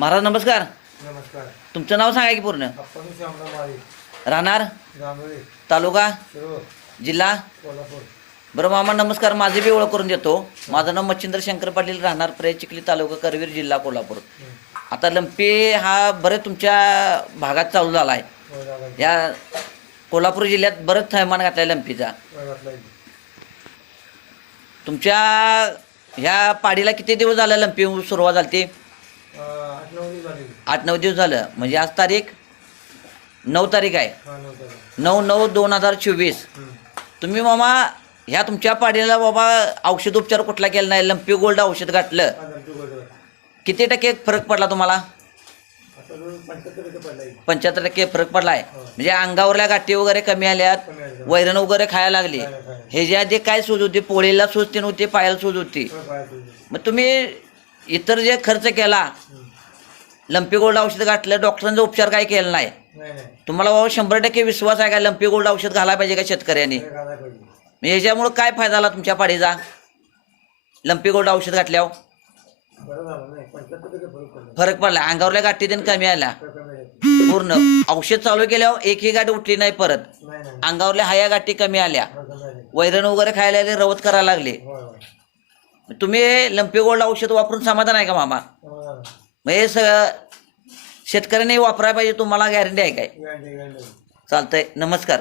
महाराज नमस्कार. नमस्कार. तुमचं नाव सांगा की पूर्ण. आपण श्यामराव माळी, राहणार जांभळे, तालुका शिरोळ, जिल्हा. कोल्हापूर. बरं मामा नमस्कार. माझी बी ओळख करून देतो. माझं नाव मच्छिंद्र शंकर पाटील, राहणार प्रय चिखली तालुका करवीर जिल्हा कोल्हापूर. आता लंपी हा बरेच तुमच्या भागात चालू झाला आहे. या कोल्हापूर जिल्ह्यात बरंच थैमान घातला आहे लंपीचा. तुमच्या ह्या पाडीला किती दिवस झाला लंपी सुरुवात झाली ती? 8-9 दिवस झालं. म्हणजे आज तारीख 9 तारीख आहे. 9/9/2024. तुम्ही मामा ह्या तुमच्या पाडीला बाबा औषध उपचार कुठला केला नाही, लंपी गोल्ड औषध घातलं, किती टक्के फरक पडला तुम्हाला? 75% फरक पडला आहे. म्हणजे अंगावरल्या गाठी वगैरे कमी आल्यात, वैरण वगैरे खायला लागली. हे जे आधी काय सूज होती, पोळीला सूज तीन होती, पायाला सूज होती. मग तुम्ही इतर जे खर्च केला, लंपी गोल्ड औषध घातलं, डॉक्टरांचा उपचार काय केला नाही, तुम्हाला बाबा 100% विश्वास आहे का लंपी गोल्ड औषध घालायला पाहिजे का शेतकऱ्यांनी? ह्याच्यामुळं काय फायदा झाला तुमच्या पाडीचा लंपी गोल्ड औषध घातल्यावर? फरक पडला. अंगावरल्या गाठी त्यांनी कमी आल्या पूर्ण. औषध चालू केल्यावर एकही गाठी उठली नाही परत. अंगावरल्या हाया गाठी कमी आल्या, वैरण वगैरे खायला लागले, रवत करायला लागले. तुम्ही लंपी गोल्ड औषध वापरून समाधान आहे का मामा? मग हे सगळं शेतकऱ्यांनी वापरायला पाहिजे, तुम्हाला गॅरंटी आहे काय? चालतंय. नमस्कार.